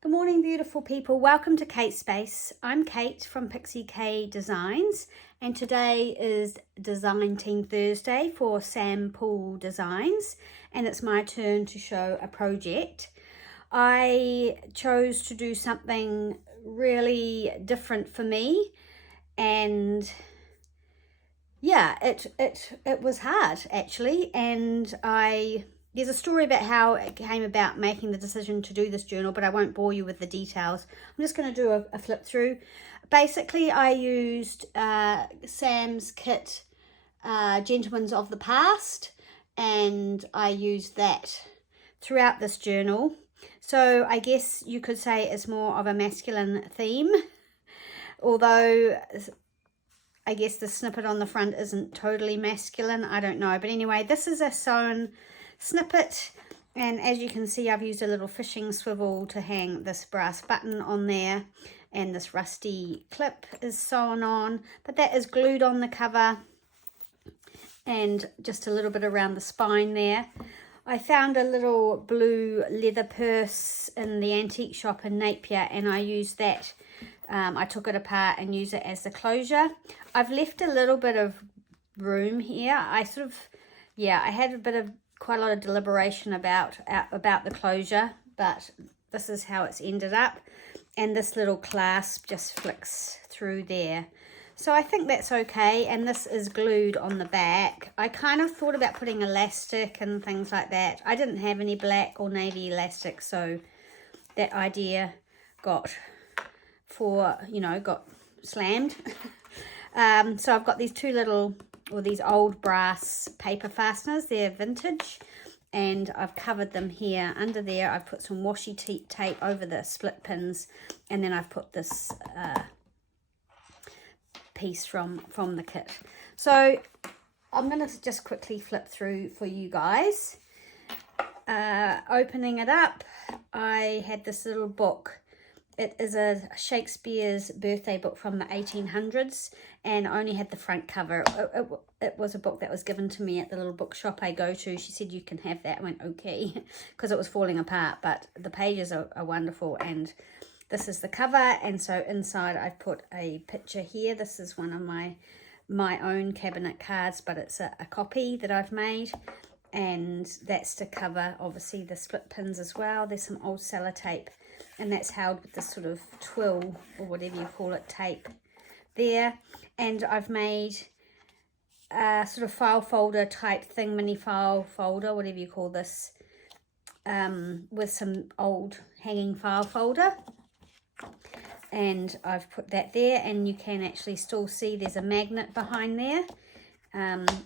Good morning, beautiful people. Welcome to Kate Space. I'm Kate from Pixie Designs, and today is Design Team Thursday for Poole Designs, and it's my turn to show a project. I chose to do something really different for me, and yeah, it was hard actually, and there's a story about how it came about making the decision to do this journal, but I won't bore you with the details. I'm just going to do a flip through. Basically, I used Sam's kit, Gentlemen's of the Past, and I used that throughout this journal. So I guess you could say it's more of a masculine theme, although I guess the snippet on the front isn't totally masculine. I don't know. But anyway, this is a sewn snippet, and as you can see, I've used a little fishing swivel to hang this brass button on there, and this rusty clip is sewn on, but that is glued on the cover, and just a little bit around the spine there. I found a little blue leather purse in the antique shop in Napier, and I used that. I took it apart and used it as the closure. I've left a little bit of room here. I had quite a lot of deliberation about the closure, but this is how it's ended up, and this little clasp just flicks through there, so I think that's okay. And this is glued on the back. I kind of thought about putting elastic and things like that. I didn't have any black or navy elastic, so that idea got slammed. So I've got these these old brass paper fasteners. They're vintage, and I've covered them here. Under there I've put some washi tape over the split pins, and then I've put this piece from the kit. So I'm going to just quickly flip through for you guys. Opening it up, I had this little book. It is a Shakespeare's birthday book from the 1800s, and I only had the front cover. It was a book that was given to me at the little bookshop I go to. She said, you can have that. I went, okay, because it was falling apart, but the pages are wonderful, and this is the cover. And so inside I've put a picture here. This is one of my own cabinet cards, but it's a copy that I've made, and that's to cover, obviously, the split pins as well. There's some old sellotape, and that's held with this sort of twill, or whatever you call it, tape there. And I've made a sort of file folder type thing, mini file folder, whatever you call this, with some old hanging file folder. And I've put that there, and you can actually still see there's a magnet behind there.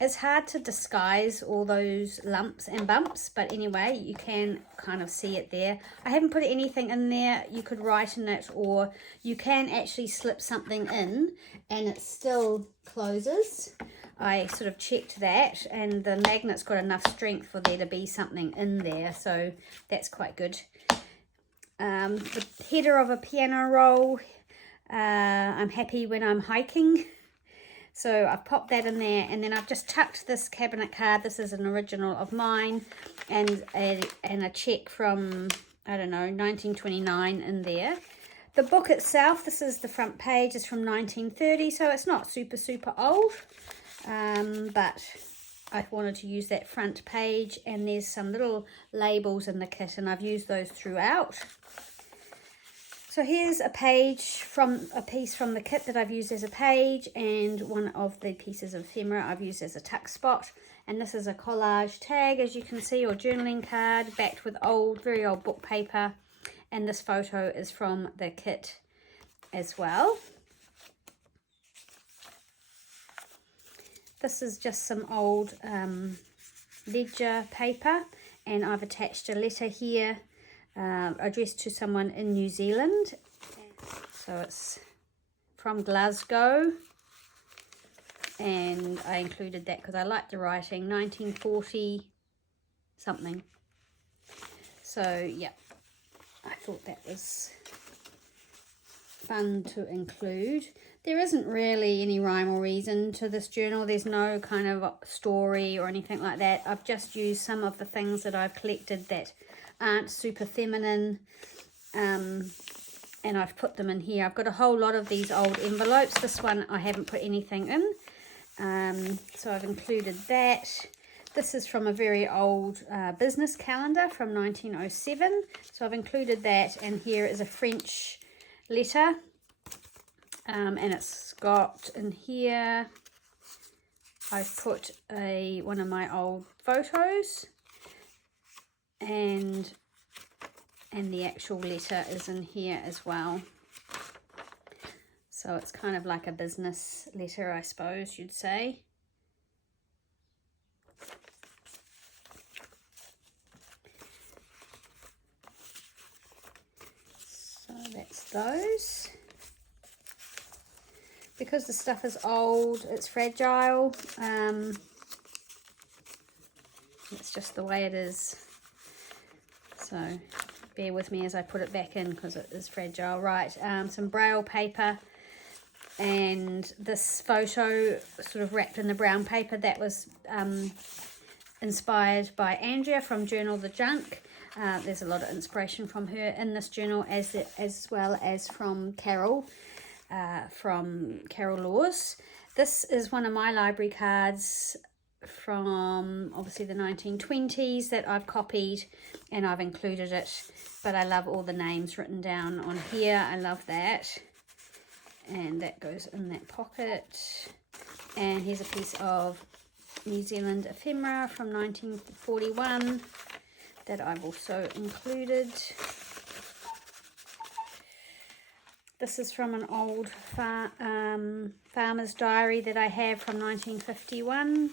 It's hard to disguise all those lumps and bumps, but anyway, you can kind of see it there. I haven't put anything in there. You could write in it, or you can actually slip something in and it still closes. I sort of checked that, and the magnet's got enough strength for there to be something in there, so that's quite good. The header of a piano roll. I'm happy when I'm hiking. So I've popped that in there, and then I've just tucked this cabinet card. This is an original of mine, and a check from, I don't know, 1929 in there. The book itself, this is the front page, is from 1930, so it's not super old, but I wanted to use that front page, and there's some little labels in the kit, and I've used those throughout. So here's a piece from the kit that I've used as a page, and one of the pieces of ephemera I've used as a tuck spot. And this is a collage tag, as you can see, or journaling card, backed with very old book paper. And this photo is from the kit as well. This is just some old ledger paper, and I've attached a letter here addressed to someone in New Zealand. So it's from Glasgow, and I included that because I like the writing, 1940 something. So yeah, I thought that was fun to include. There isn't really any rhyme or reason to this journal. There's no kind of story or anything like that. I've just used some of the things that I've collected that aren't super feminine, and I've put them in here. I've got a whole lot of these old envelopes. This one I haven't put anything in, so I've included that. This is from a very old business calendar from 1907, so I've included that, and here is a French letter, and it's got in here, I've put one of my old photos, and the actual letter is in here as well. So it's kind of like a business letter, I suppose you'd say. So that's those. Because the stuff is old, it's fragile. It's just the way it is. So bear with me as I put it back in because it is fragile. Right, some braille paper, and this photo sort of wrapped in the brown paper that was inspired by Andrea from Journal the Junk. There's a lot of inspiration from her in this journal, as well as from Carol Laws. This is one of my library cards from obviously the 1920s that I've copied, and I've included it, but I love all the names written down on here. I love that, and that goes in that pocket. And here's a piece of New Zealand ephemera from 1941 that I've also included. This is from an old farmer's diary that I have from 1951.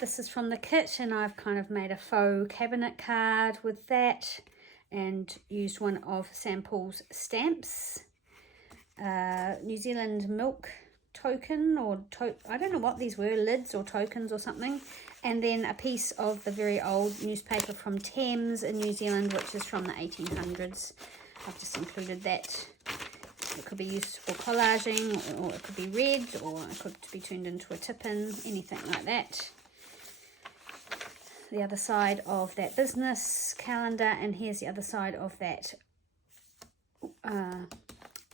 This is from the kit, and I've kind of made a faux cabinet card with that and used one of Sam Poole's stamps. New Zealand milk token, or I don't know what these were, lids or tokens or something. And then a piece of the very old newspaper from Thames in New Zealand, which is from the 1800s. I've just included that. It could be used for collaging, or it could be read, or it could be turned into a tip-in, anything like that. The other side of that business calendar, and here's the other side of that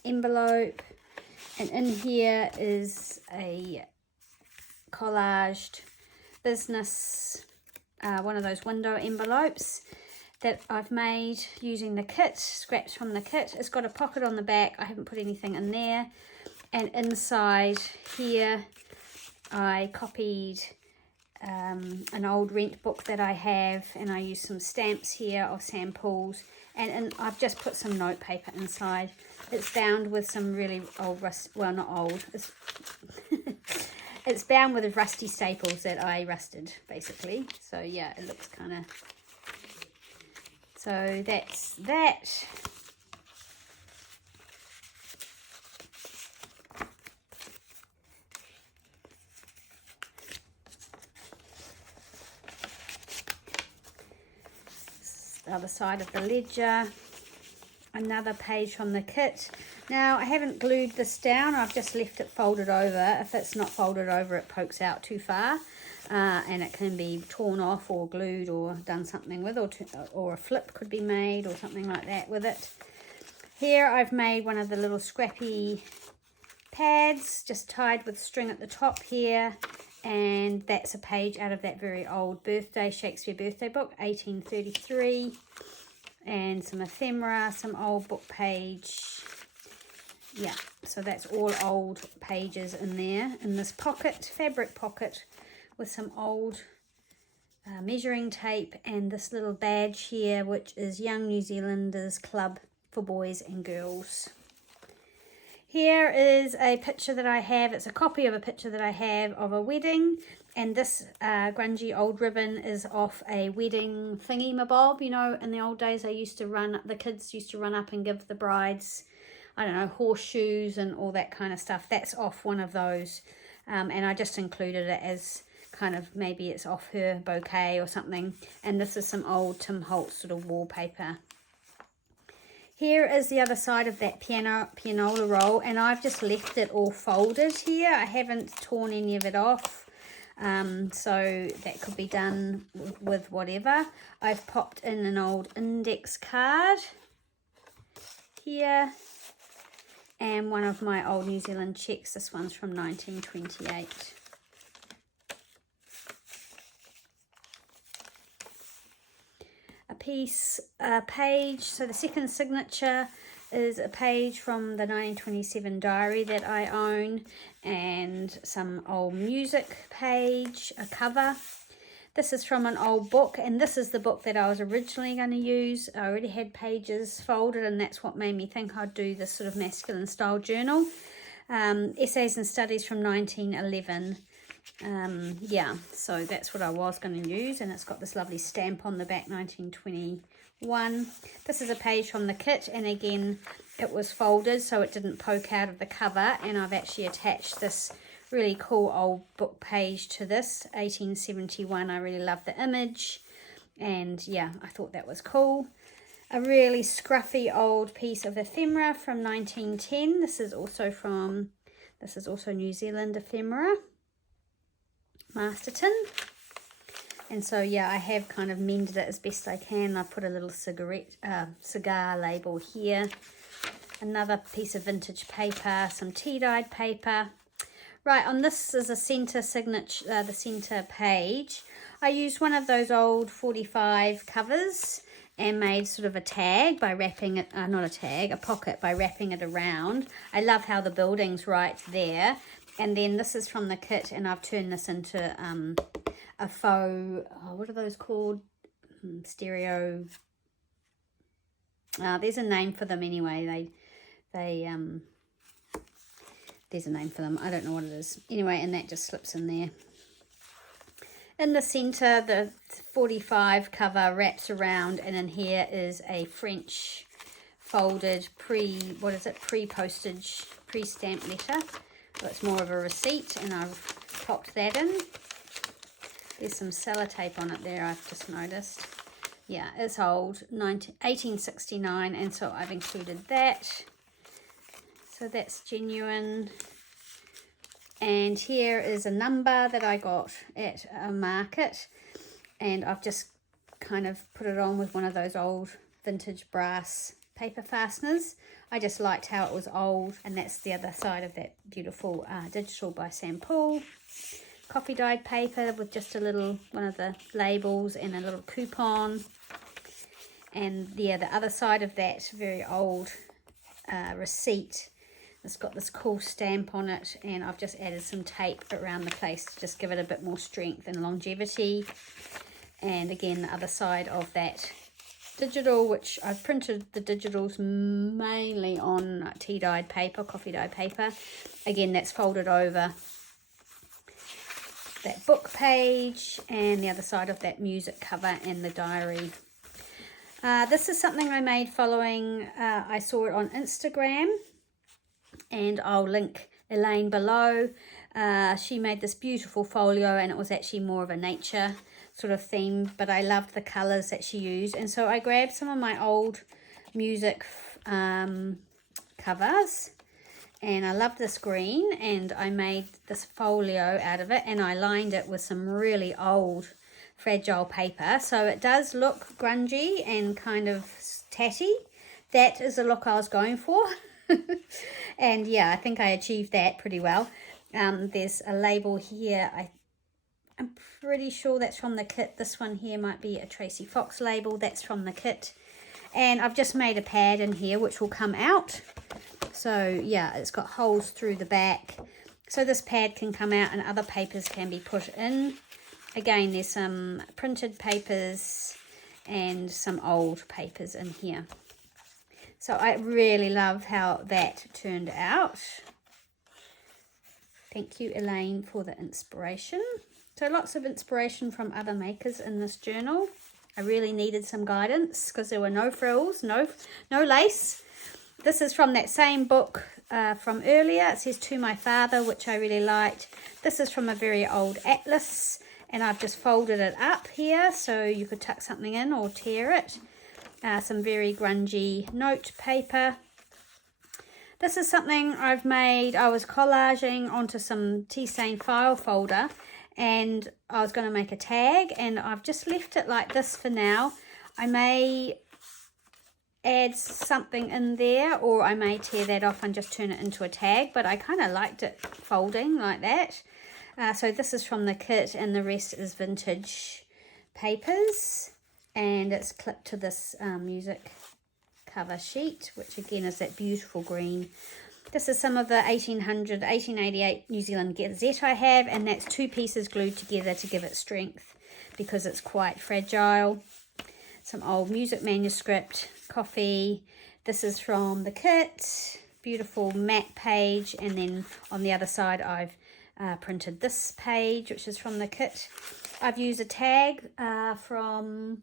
envelope. And in here is a collaged business, one of those window envelopes that I've made using the kit, scraps from the kit. It's got a pocket on the back. I haven't put anything in there. And inside here, I copied an old rent book that I have, and I used some stamps here of Sam Poole's, and I've just put some note paper inside. It's bound with some really old well, not old, it's bound with rusty staples that I rusted, basically. So yeah, it looks kind of, so that's that. The other side of the ledger, another page from the kit. Now I haven't glued this down, I've just left it folded over. If it's not folded over, it pokes out too far, and it can be torn off or glued or done something with, or a flip could be made or something like that with it. Here I've made one of the little scrappy pads, just tied with string at the top here, and that's a page out of that very old Shakespeare birthday book, 1833, and some ephemera, some old book page. Yeah, so that's all old pages in there, in this pocket, fabric pocket, with some old measuring tape, and this little badge here, which is Young New Zealanders Club for boys and girls. Here is a picture that I have. It's a copy of a picture that I have of a wedding, and this grungy old ribbon is off a wedding thingy-mabob. You know, in the old days, the kids used to run up and give the brides, I don't know, horseshoes and all that kind of stuff. That's off one of those, and I just included it as kind of, maybe it's off her bouquet or something. And this is some old Tim Holtz sort of wallpaper. Here is the other side of that pianola roll, and I've just left it all folded here. I haven't torn any of it off. So that could be done with whatever. I've popped in an old index card here, and one of my old New Zealand checks. This one's from 1928. A page, so the second signature is a page from the 1927 diary that I own, and some old music page, a cover. This is from an old book, and this is the book that I was originally going to use. I already had pages folded, and that's what made me think I'd do this sort of masculine style journal. Essays and Studies from 1911. Yeah, so that's what I was going to use, and it's got this lovely stamp on the back, 1921. This is a page from the kit, and again it was folded so it didn't poke out of the cover, and I've actually attached this really cool old book page to this, 1871. I really love the image, and yeah, I thought that was cool. A really scruffy old piece of ephemera from 1910. This is also New Zealand ephemera, Masterton. And so yeah, I have kind of mended it as best I can. I put a little cigar label here, another piece of vintage paper, some tea-dyed paper. Right, on this is a centre signature, the centre page. I used one of those old 45 covers and made sort of a tag by wrapping it, a pocket by wrapping it around. I love how the building's right there. And then this is from the kit, and I've turned this into a faux, what are those called? Stereo. There's a name for them anyway. There's a name for them. I don't know what it is. Anyway, and that just slips in there. In the centre, the 45 cover wraps around, and in here is a French folded pre-postage, pre-stamped letter. So it's more of a receipt, and I've popped that in. There's some sellotape on it there, I've just noticed. Yeah, it's old, 1869, and so I've included that. So that's genuine. And here is a number that I got at a market, and I've just kind of put it on with one of those old vintage brass paper fasteners. I just liked how it was old, and that's the other side of that beautiful digital by Poole. Coffee dyed paper with just a little, one of the labels and a little coupon. And yeah, the other side of that very old receipt, it's got this cool stamp on it, and I've just added some tape around the place to just give it a bit more strength and longevity. And again, the other side of that digital, which I've printed the digitals mainly on tea-dyed paper, coffee-dyed paper. Again, that's folded over that book page, and the other side of that music cover and the diary. This is something I made following, I saw it on Instagram, and I'll link Elaine below. She made this beautiful folio, and it was actually more of a nature sort of theme, but I loved the colours that she used, and so I grabbed some of my old music covers, and I love this green, and I made this folio out of it, and I lined it with some really old fragile paper, so it does look grungy and kind of tatty. That is the look I was going for. And yeah, I think I achieved that pretty well. There's a label here. I'm pretty sure that's from the kit. This one here might be a Tracy Fox label. That's from the kit. And I've just made a pad in here which will come out. So yeah, it's got holes through the back. So this pad can come out and other papers can be put in. Again, there's some printed papers and some old papers in here. So I really love how that turned out. Thank you, Elaine, for the inspiration. So lots of inspiration from other makers in this journal. I really needed some guidance because there were no frills, no lace. This is from that same book from earlier. It says To My Father, which I really liked. This is from a very old atlas, and I've just folded it up here so you could tuck something in or tear it. Some very grungy note paper. This is something I've made. I was collaging onto some tea stain file folder, and I was going to make a tag, and I've just left it like this for now. I may add something in there, or I may tear that off and just turn it into a tag, but I kind of liked it folding like that. So this is from the kit, and the rest is vintage papers, and it's clipped to this music cover sheet, which again is that beautiful green. This is some of the 1888 New Zealand Gazette I have, and that's 2 pieces glued together to give it strength because it's quite fragile. Some old music manuscript, coffee. This is from the kit, beautiful matte page, and then on the other side I've printed this page, which is from the kit. I've used a tag from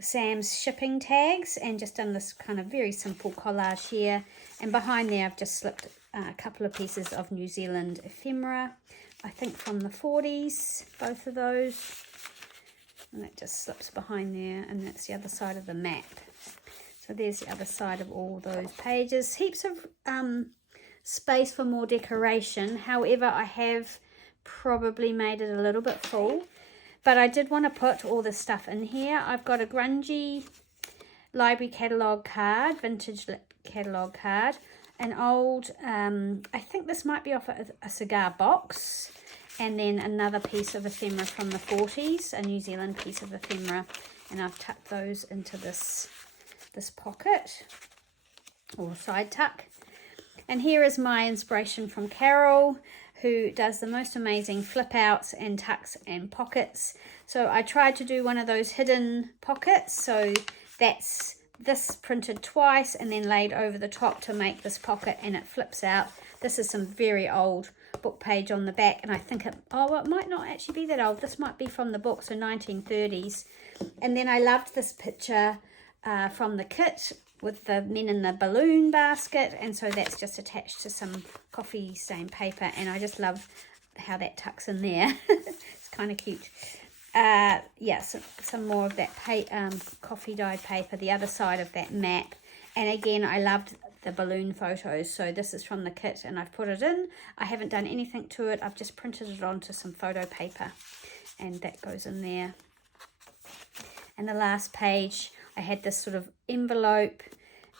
Sam's shipping tags and just done this kind of very simple collage here, and behind there I've just slipped a couple of pieces of New Zealand ephemera, I think from the 40s, both of those. And that just slips behind there, and that's the other side of the map. So there's the other side of all those pages. Heaps of space for more decoration. However, I have probably made it a little bit full. But I did want to put all this stuff in here. I've got a grungy library catalogue card, vintage catalogue card. An old, I think this might be off a cigar box. And then another piece of ephemera from the 40s, a New Zealand piece of ephemera, and I've tucked those into this pocket or side tuck. And here is my inspiration from Carol, who does the most amazing flip outs and tucks and pockets. So I tried to do one of those hidden pockets, so that's this printed twice and then laid over the top to make this pocket, and it flips out. This is some very old book page on the back, and I think it might not actually be that old. This might be from the book, so 1930s. And then I loved this picture from the kit with the men in the balloon basket, and so that's just attached to some coffee stain paper, and I just love how that tucks in there. It's kind of cute. Yeah, so some more of that coffee dyed paper, the other side of that map. And again, I loved the balloon photos, so this is from the kit, and I've put it in. I haven't done anything to it. I've just printed it onto some photo paper, and that goes in there. And the last page, I had this sort of envelope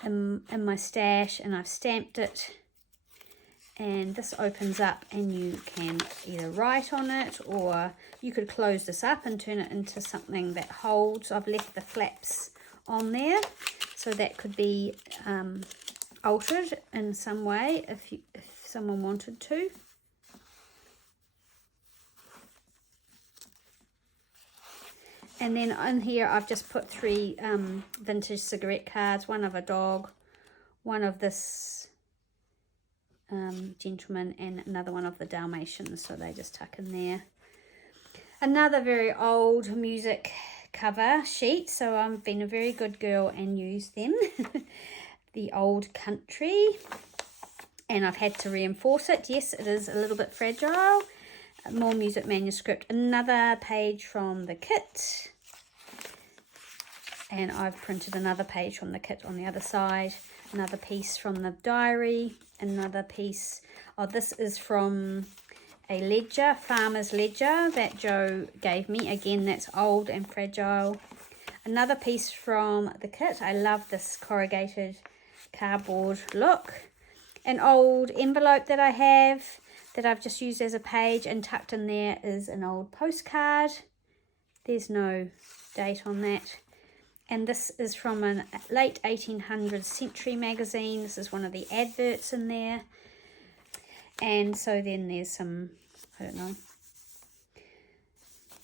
in my stash, and I've stamped it, and this opens up, and you can either write on it, or you could close this up and turn it into something that holds. I've left the flaps on there, so that could be altered in some way if someone wanted to. And then in here I've just put 3 vintage cigarette cards, one of a dog, one of this gentleman, and another one of the Dalmatians, so they just tuck in there. Another very old music cover sheet, so I've been a very good girl and used them. The Old Country, and I've had to reinforce it. Yes, it is a little bit fragile. More music manuscript, another page from the kit, and I've printed another page from the kit on the other side, another piece from the diary, another piece. Oh, this is from a ledger, farmer's ledger that Joe gave me. Again, that's old and fragile. Another piece from the kit. I love this corrugated cardboard look. An old envelope that I have that I've just used as a page, and tucked in there is an old postcard. There's no date on that. And this is from a late 1800s Century magazine. This is one of the adverts in there. And so then there's some, I don't know,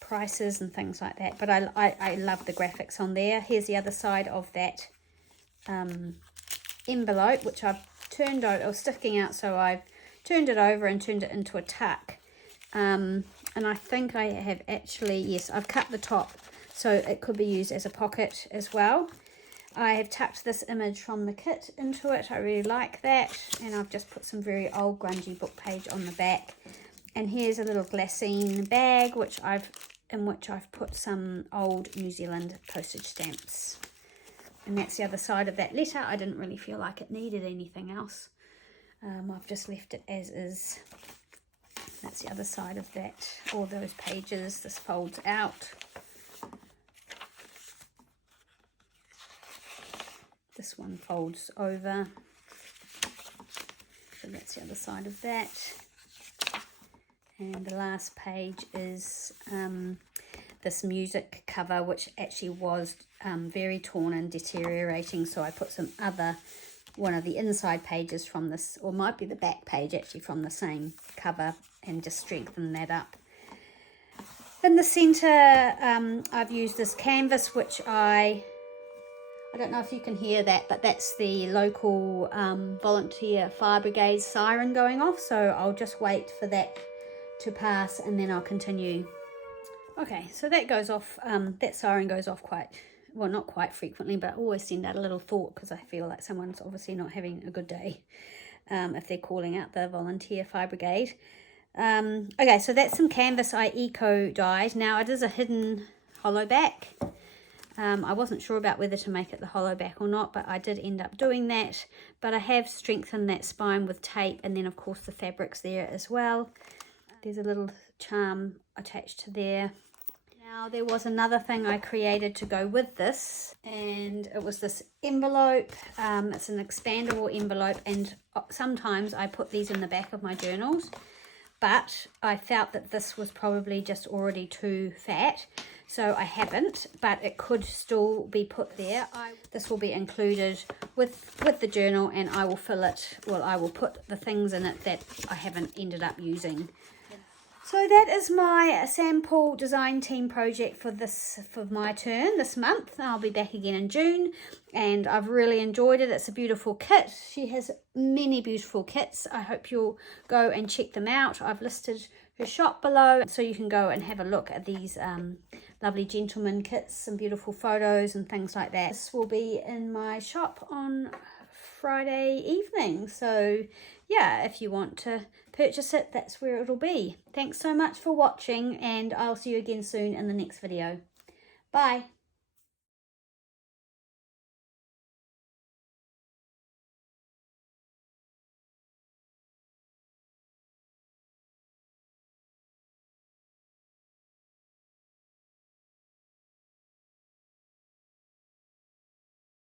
prices and things like that. But I love the graphics on there. Here's the other side of that envelope, which I've turned out, or sticking out, so I've turned it over and turned it into a tuck. And I think I have actually, yes, I've cut the top so it could be used as a pocket as well. I have tucked this image from the kit into it. I really like that. And I've just put some very old grungy book page on the back. And here's a little glassine bag in which I've put some old New Zealand postage stamps. And that's the other side of that letter. I didn't really feel like it needed anything else. I've just left it as is. That's the other side of that, all those pages. This folds out. This one folds over. So that's the other side of that. And the last page is this music cover, which actually was very torn and deteriorating. So I put one of the inside pages from this, or might be the back page actually, from the same cover, and just strengthen that up. In the center, I've used this canvas, which I don't know if you can hear that, but that's the local volunteer fire brigade siren going off. So I'll just wait for that to pass and then I'll continue. Okay, so that goes off, that siren goes off not quite frequently, but I always send out a little thought because I feel like someone's obviously not having a good day if they're calling out the volunteer fire brigade. Okay, so that's some canvas I eco-dyed. Now it is a hidden hollow back. I wasn't sure about whether to make it the hollow back or not, but I did end up doing that. But I have strengthened that spine with tape, and then of course the fabric's there as well. There's a little charm attached to there. Now there was another thing I created to go with this, and it was this envelope. It's an expandable envelope, and sometimes I put these in the back of my journals, but I felt that this was probably just already too fat, so I haven't, but it could still be put there. This will be included with the journal, and I will fill it, well, I will put the things in it that I haven't ended up using. So that is my sample design team project for my turn this month. I'll be back again in June, and I've really enjoyed it. It's a beautiful kit. She has many beautiful kits. I hope you'll go and check them out. I've listed her shop below, so you can go and have a look at these lovely gentleman kits, some beautiful photos and things like that. This will be in my shop on Friday evening, so yeah, if you want to purchase it, that's where it'll be. Thanks so much for watching, and I'll see you again soon in the next video. Bye.